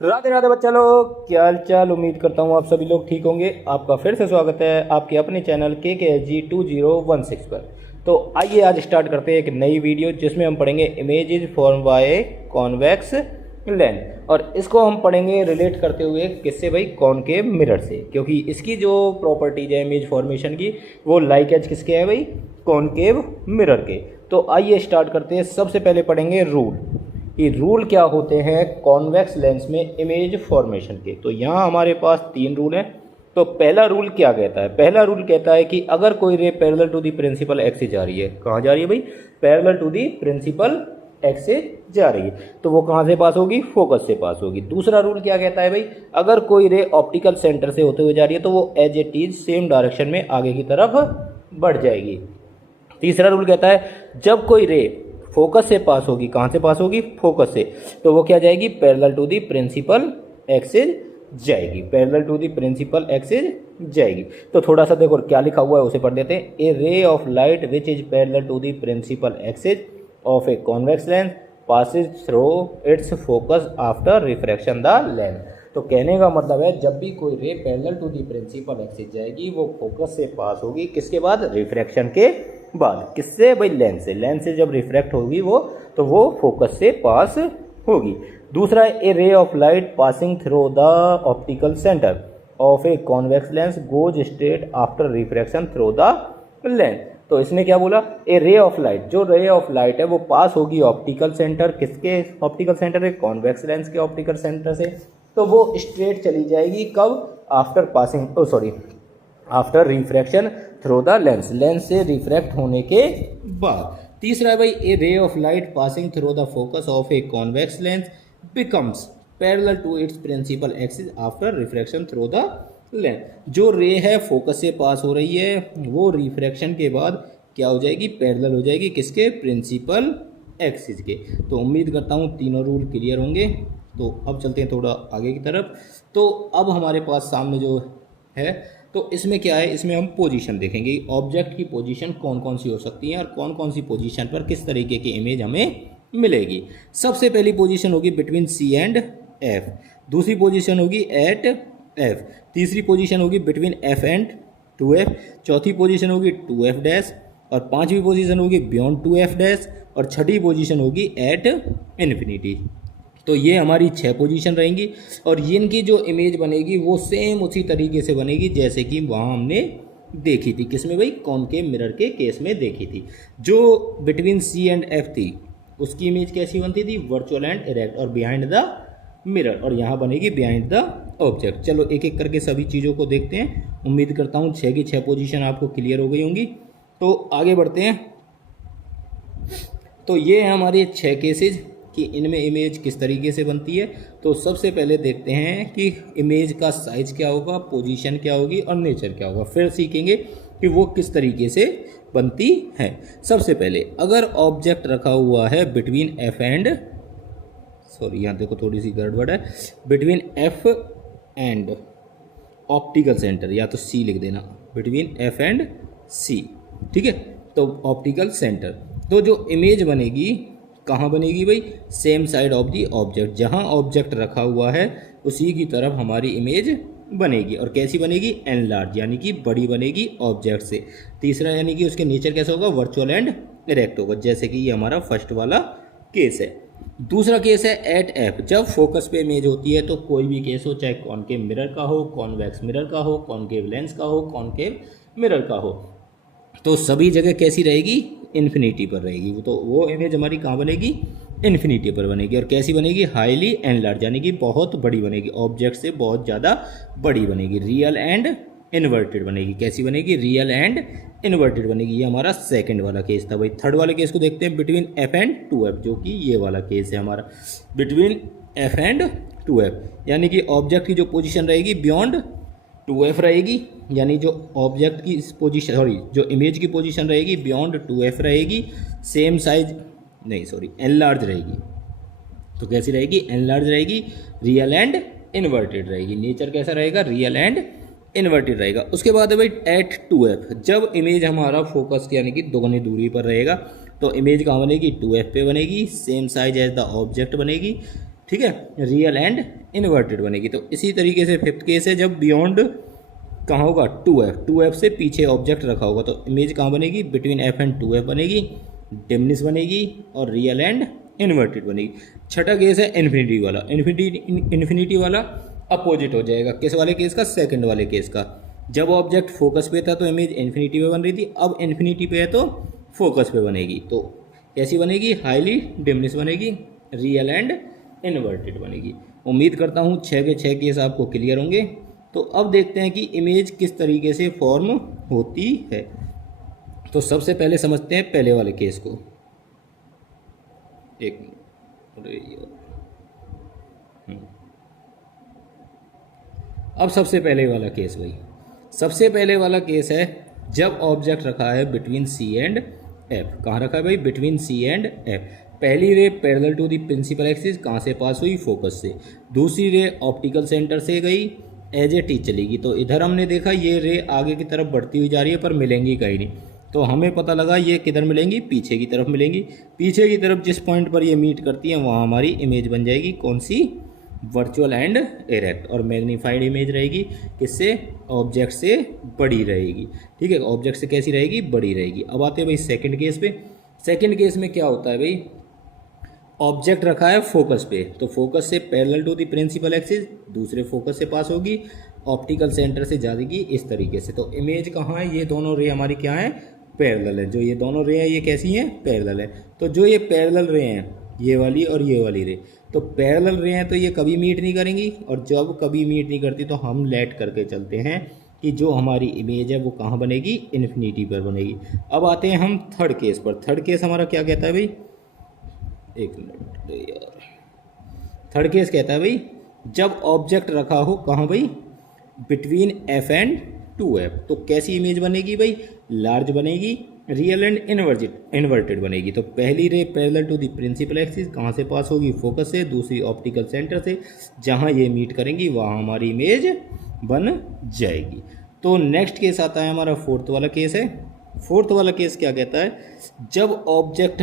राधे राधे बच्चा लोग, क्या हाल चाल। उम्मीद करता हूँ आप सभी लोग ठीक होंगे। आपका फिर से स्वागत है आपके अपने चैनल KKSG 2016 पर। तो आइए आज स्टार्ट करते हैं एक नई वीडियो जिसमें हम पढ़ेंगे image is form by convex lens. और इसको हम पढ़ेंगे रिलेट करते हुए किससे भाई, कॉनकेव मिरर से, क्योंकि इसकी जो प्रॉपर्टीज है इमेज फॉर्मेशन की वो लाइक एज किसके है भाई, कॉनकेव मिरर के। तो आइए स्टार्ट करते हैं। सबसे पहले पढ़ेंगे रूल, ये रूल क्या होते हैं कॉन्वेक्स लेंस में इमेज फॉर्मेशन के। तो यहाँ हमारे पास 3 रूल हैं। तो पहला रूल क्या कहता है, पहला रूल कहता है कि अगर कोई ray parallel to the principal axis जा रही है, कहाँ जा रही है भाई, parallel to the principal axis जा रही है, तो वो कहाँ से पास होगी, फोकस से पास होगी। दूसरा रूल क्या कहता है भाई, अगर कोई रे ऑप्टिकल सेंटर से होते हुए जा रही है तो वो as it is same direction में आगे की तरफ बढ़ जाएगी। तीसरा रूल कहता है जब कोई रे फोकस से पास होगी, कहाँ से पास होगी, फोकस से, तो वो क्या जाएगी, parallel to the principal axis जाएगी, parallel to the principal axis जाएगी। तो थोड़ा सा देखो क्या लिखा हुआ है उसे पढ़ देते हैं। A ray of light which is parallel to the principal axis of a convex lens passes through its focus after refraction the lens. तो कहने का मतलब है जब भी कोई ray parallel to the principal axis जाएगी वो फोकस से पास होगी, किसके बाद, रिफ्रैक्शन के बाद। किससे भाई, लेंस से। लेंस से जब रिफ्रैक्ट होगी वो, तो वो फोकस से पास होगी। दूसरा, a ray of light passing through the optical centre of a convex lens goes straight after refraction through the lens. तो इसने क्या बोला, ए रे ऑफ लाइट, जो रे ऑफ लाइट है वो पास होगी ऑप्टिकल सेंटर, किसके ऑप्टिकल सेंटर है, कॉन्वेक्स लेंस के ऑप्टिकल सेंटर से, तो वो स्ट्रेट चली जाएगी कब, after passing after refraction through the lens, lens से रिफ्रैक्ट होने के बाद। तीसरा है भाई, a ray of light passing through the focus of a convex lens becomes parallel to its principal axis after refraction through the lens. जो ray है focus से पास हो रही है वो रिफ्रैक्शन के बाद क्या हो जाएगी, पैरेलल हो जाएगी, किसके, प्रिंसिपल एक्सिस के। तो उम्मीद करता हूँ तीनों रूल क्लियर होंगे। तो अब चलते हैं थोड़ा आगे की तरफ। तो अब हमारे पास सामने जो है, तो इसमें क्या है, इसमें हम पोजीशन देखेंगे, ऑब्जेक्ट की पोजीशन कौन कौन सी हो सकती है और कौन कौन सी पोजीशन पर किस तरीके की इमेज हमें मिलेगी। सबसे पहली पोजीशन होगी बिटवीन C एंड F, दूसरी पोजीशन होगी एट F, तीसरी पोजीशन होगी बिटवीन F एंड 2F, चौथी पोजीशन होगी 2F डैश, और पांचवी पोजीशन होगी बियॉन्ड 2F डैश, और छठी पोजीशन होगी एट इन्फिनिटी। तो ये हमारी 6 पोजीशन रहेंगी और इनकी जो इमेज बनेगी वो सेम उसी तरीके से बनेगी जैसे कि वहाँ हमने देखी थी, किसमें भाई, कॉनकेव मिरर के केस में देखी थी। जो बिटवीन C एंड F थी उसकी इमेज कैसी बनती थी, वर्चुअल एंड इरेक्ट और बिहाइंड द मिरर, और यहाँ बनेगी बिहाइंड द ऑब्जेक्ट। चलो एक एक करके सभी चीज़ों को देखते हैं। उम्मीद करता हूँ 6 की 6 पोजीशन आपको क्लियर हो गई होंगी। तो आगे बढ़ते हैं। तो ये है हमारे 6 केसेज कि इनमें इमेज किस तरीके से बनती है। तो सबसे पहले देखते हैं कि इमेज का साइज क्या होगा, पोजीशन क्या होगी और नेचर क्या होगा। फिर सीखेंगे कि वो किस तरीके से बनती है। सबसे पहले अगर ऑब्जेक्ट रखा हुआ है बिटवीन F एंड, सॉरी यहाँ देखो थोड़ी सी गड़बड़ है, between F and optical centre, या तो C लिख देना, बिटवीन F एंड C, ठीक है। तो ऑप्टिकल सेंटर, तो जो इमेज बनेगी कहाँ बनेगी भाई, same side of the object, जहाँ ऑब्जेक्ट रखा हुआ है उसी की तरफ हमारी इमेज बनेगी। और कैसी बनेगी, एनलार्ज, यानी कि बड़ी बनेगी ऑब्जेक्ट से। तीसरा यानी कि उसके नेचर कैसा होगा, वर्चुअल एंड इरेक्ट होगा, जैसे कि ये हमारा फर्स्ट वाला केस है। दूसरा केस है एट F, जब फोकस पे इमेज होती है, तो कोई भी केस हो, चाहे कॉनकेव मिरर का हो, कॉन्वेक्स मिरर का हो, कॉनकेव लेंस का हो, कॉनकेव मिरर का हो, तो सभी जगह कैसी रहेगी, इन्फिनिटी पर रहेगी। तो वो इमेज हमारी कहाँ बनेगी, इन्फिनिटी पर बनेगी। और कैसी बनेगी, हाईली एनलार्ज, यानी कि बहुत बड़ी बनेगी, ऑब्जेक्ट से बहुत ज़्यादा बड़ी बनेगी। रियल एंड इन्वर्टेड बनेगी, कैसी बनेगी, रियल एंड इन्वर्टेड बनेगी। ये हमारा सेकंड वाला केस था भाई। थर्ड वाले केस को देखते हैं, बिटवीन F एंड 2F, जो कि ये वाला केस है हमारा, बिटवीन F एंड 2F, यानी कि ऑब्जेक्ट की जो पोजीशन रहेगी बियॉन्ड 2F रहेगी, यानी जो ऑब्जेक्ट की पोजीशन, सॉरी जो इमेज की पोजीशन रहेगी बियॉन्ड 2F रहेगी, सेम साइज नहीं, सॉरी एनलार्ज रहेगी। तो कैसी रहेगी, एनलार्ज रहेगी, रियल एंड इन्वर्टेड रहेगी। नेचर कैसा रहेगा, रियल एंड इन्वर्टेड रहेगा। उसके बाद है भाई एट 2F, जब इमेज हमारा फोकस यानी कि दोगुनी दूरी पर रहेगा, तो इमेज कहाँ बनेगी, 2F पे बनेगी, same size as the object बनेगी, ठीक है, रियल एंड इन्वर्टेड बनेगी। तो इसी तरीके से फिफ्थ केस है, जब बियॉन्ड कहाँ होगा 2f से पीछे ऑब्जेक्ट रखा होगा तो इमेज कहाँ बनेगी, बिटवीन f एंड 2f बनेगी, डिमनेस बनेगी और रियल एंड इन्वर्टेड बनेगी। छठा केस है इन्फिनिटी वाला। इन्फिनिटी वाला अपोजिट हो जाएगा किस वाले केस का, सेकंड वाले केस का। जब ऑब्जेक्ट फोकस पे था तो इमेज इन्फिनिटी पे बन रही थी, अब इन्फिनिटी पे है तो फोकस पे बनेगी। तो कैसी बनेगी, हाईली डिमनेस बनेगी, रियल एंड इन्वर्टेड बनेगी। उम्मीद करता हूँ 6 के 6 केस आपको क्लियर होंगे। तो अब देखते हैं कि इमेज किस तरीके से फॉर्म होती है। तो सबसे पहले समझते हैं पहले वाले केस को। एक मिनट, अब सबसे पहले वाला केस भाई, सबसे पहले वाला केस है जब ऑब्जेक्ट रखा है बिटवीन सी एंड एफ। कहाँ रखा है भाई, बिटवीन सी एंड एफ। पहली ray parallel to the principal axis कहाँ से पास हुई, फोकस से। दूसरी रे ऑप्टिकल सेंटर से गई, एज ए टी चलेगी। तो इधर हमने देखा ये रे आगे की तरफ बढ़ती हुई जा रही है पर मिलेंगी कहीं नहीं। तो हमें पता लगा ये किधर मिलेंगी, पीछे की तरफ मिलेंगी। पीछे की तरफ जिस पॉइंट पर ये मीट करती है वहाँ हमारी इमेज बन जाएगी कौन सी, वर्चुअल एंड इरेक्ट। और मैग्नीफाइड इमेज रहेगी किससे, ऑब्जेक्ट से बड़ी रहेगी। ठीक है, ऑब्जेक्ट से कैसी रहेगी, बड़ी रहेगी। अब आते हैं भाई सेकंड केस पे। सेकंड केस में क्या होता है भाई, ऑब्जेक्ट रखा है फोकस पे, तो फोकस से parallel to the principal axis, दूसरे फोकस से पास होगी, ऑप्टिकल सेंटर से जाएगी इस तरीके से। तो इमेज कहाँ है, ये दोनों रे हमारी क्या है, पैरेलल है। जो ये दोनों रे हैं ये कैसी हैं, पैरेलल है। तो जो ये पैरेलल रे हैं, ये वाली और ये वाली रे, तो पैरेलल रे हैं तो ये कभी मीट नहीं करेंगी। और जब कभी मीट नहीं करती तो हम लेट करके चलते हैं कि जो हमारी इमेज है वो कहाँ बनेगी, इन्फिनिटी पर बनेगी। अब आते हैं हम थर्ड केस पर। थर्ड केस हमारा क्या कहता है भाई, एक मिनट यार, थर्ड केस कहता है भाई जब ऑब्जेक्ट रखा हो कहाँ भाई, बिटवीन एफ एंड 2f। तो कैसी इमेज बनेगी भाई, लार्ज बनेगी, रियल एंड इन्वर्टेड बनेगी। तो पहली ray parallel to the principal axis कहाँ से पास होगी, फोकस से। दूसरी ऑप्टिकल सेंटर से, जहाँ ये मीट करेंगी वहाँ हमारी इमेज बन जाएगी। तो नेक्स्ट केस आता है हमारा फोर्थ वाला केस है। फोर्थ वाला केस क्या कहता है, जब ऑब्जेक्ट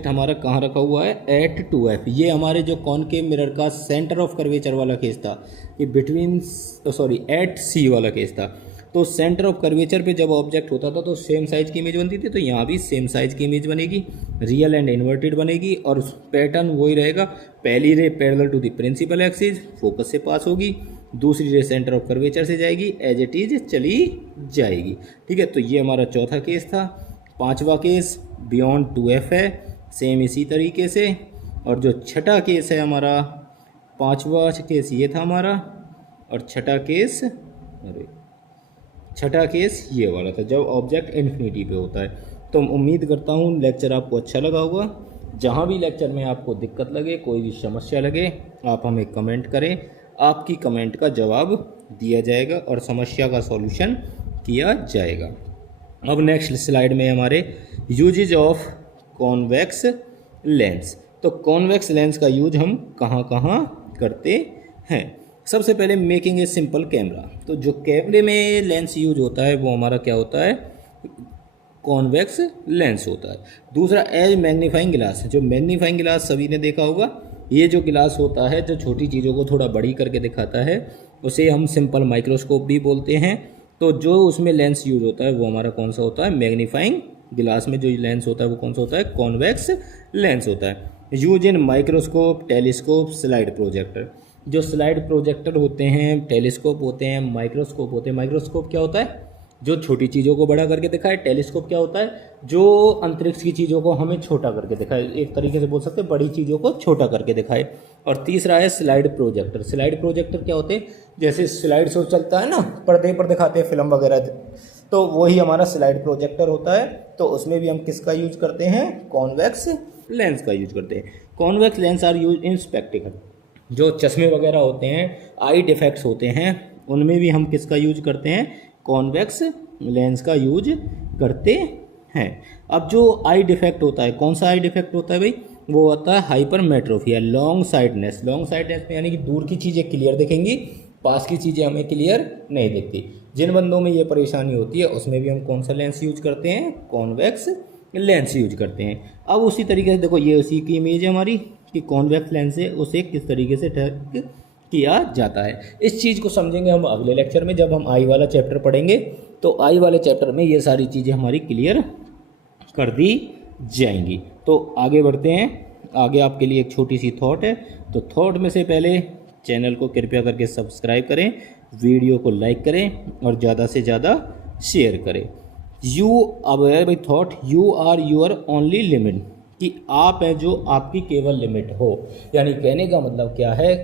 हमारा कहाँ रखा हुआ है, एट 2f। ये हमारे जो कॉनकेव मिरर का सेंटर ऑफ कर्वेचर वाला केस था, ये एट c वाला केस था। तो सेंटर ऑफ कर्वेचर पे जब ऑब्जेक्ट होता था तो सेम साइज की इमेज बनती थी, तो यहाँ भी सेम साइज की इमेज बनेगी, रियल एंड इन्वर्टेड बनेगी। और पैटर्न वही रहेगा, पहली ray parallel to the principal axis, focus से पास होगी। दूसरी रे सेंटर ऑफ कर्वेचर से जाएगी, एज इट इज चली जाएगी। ठीक है, तो ये हमारा चौथा केस था। पांचवा केस बियॉन्ड 2f है, सेम इसी तरीके से। और जो छठा केस है हमारा, पांचवा केस ये था हमारा, और छठा केस ये वाला था जब ऑब्जेक्ट इन्फिनिटी पे होता है। तो उम्मीद करता हूँ लेक्चर आपको अच्छा लगा होगा। जहाँ भी लेक्चर में आपको दिक्कत लगे, कोई भी समस्या लगे, आप हमें कमेंट करें, आपकी कमेंट का जवाब दिया जाएगा और समस्या का सॉल्यूशन किया जाएगा। अब नेक्स्ट स्लाइड में हमारे यूजेज ऑफ कॉन्वेक्स लेंस। तो कॉन्वेक्स लेंस का यूज हम कहाँ कहाँ करते हैं। सबसे पहले मेकिंग ए सिंपल कैमरा। तो जो कैमरे में लेंस यूज होता है वो हमारा क्या होता है, कॉन्वेक्स लेंस होता है। दूसरा एज मैग्नीफाइंग ग्लास। जो मैग्नीफाइंग ग्लास सभी ने देखा होगा, ये जो ग्लास होता है जो छोटी चीज़ों को थोड़ा बड़ी करके दिखाता है, उसे हम सिंपल माइक्रोस्कोप भी बोलते हैं। तो जो उसमें लेंस यूज होता है वो हमारा कौन सा होता है, मैग्नीफाइंग ग्लास में जो लेंस होता है वो कौन सा होता है, कॉन्वेक्स लेंस होता है। Use in microscope, telescope, slide projector. जो स्लाइड प्रोजेक्टर होते हैं, टेलीस्कोप होते हैं, माइक्रोस्कोप होते हैं। माइक्रोस्कोप क्या होता है, जो छोटी चीज़ों को बड़ा करके दिखाए। टेलीस्कोप क्या होता है, जो अंतरिक्ष की चीज़ों को हमें छोटा करके दिखाए। एक तरीके से बोल सकते हैं बड़ी चीज़ों को छोटा करके दिखाए। और तीसरा है स्लाइड प्रोजेक्टर। स्लाइड प्रोजेक्टर क्या होते हैं, जैसे स्लाइड शो चलता है ना, पर्दे पर दिखाते हैं फिल्म वगैरह, तो वही हमारा स्लाइड प्रोजेक्टर होता है। तो उसमें भी हम किसका यूज करते हैं, कॉन्वेक्स लेंस का यूज करते हैं। Convex lens are use in spectacle. जो चश्मे वगैरह होते हैं, आई डिफेक्ट्स होते हैं, उनमें भी हम किसका यूज करते हैं, कॉन्वेक्स लेंस का यूज करते हैं। अब जो आई डिफेक्ट होता है, कौन सा आई डिफेक्ट होता है भाई, वो होता है हाइपरमेट्रोफिया, लॉन्ग साइडनेस। लॉन्ग साइडनेस में यानी कि दूर की चीज़ें क्लियर दिखेंगी, पास की चीज़ें हमें क्लियर नहीं दिखती। जिन बंदों में ये परेशानी होती है उसमें भी हम कौन सा लेंस यूज करते हैं, कॉन्वेक्स लेंस यूज करते हैं। अब उसी तरीके से देखो ये उसी की इमेज है हमारी कि कॉन्वेक्स लेंस है उसे किस तरीके से ठग किया जाता है। इस चीज़ को समझेंगे हम अगले लेक्चर में, जब हम आई वाला चैप्टर पढ़ेंगे तो आई वाले चैप्टर में ये सारी चीज़ें हमारी क्लियर कर दी जाएंगी। तो आगे बढ़ते हैं। आगे आपके लिए एक छोटी सी थॉट है, तो थॉट में से पहले चैनल को कृपया करके सब्सक्राइब करें, वीडियो को लाइक करें और ज़्यादा से ज़्यादा शेयर करें। You aware by thought you are your only limit, कि आप हैं जो आपकी केवल लिमिट हो। यानी कहने का मतलब क्या है,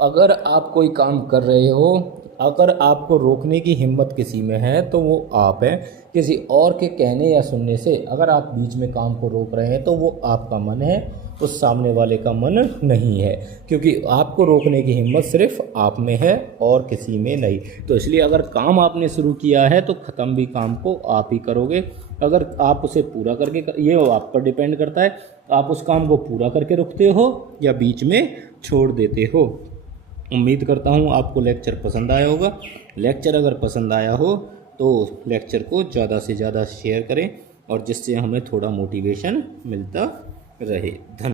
अगर आप कोई काम कर रहे हो, अगर आपको रोकने की हिम्मत किसी में है तो वो आप हैं। किसी और के कहने या सुनने से अगर आप बीच में काम को रोक रहे हैं तो वो आपका मन है, उस सामने वाले का मन नहीं है, क्योंकि आपको रोकने की हिम्मत सिर्फ आप में है और किसी में नहीं। तो इसलिए अगर काम आपने शुरू किया है तो ख़त्म भी काम को आप ही करोगे। अगर आप उसे पूरा करके, ये आप पर डिपेंड करता है आप उस काम को पूरा करके रुकते हो या बीच में छोड़ देते हो। उम्मीद करता हूँ आपको लेक्चर पसंद आया होगा। लेक्चर अगर पसंद आया हो तो लेक्चर को ज़्यादा से ज़्यादा शेयर करें और जिससे हमें थोड़ा मोटिवेशन मिलता रहे। धन्यवाद।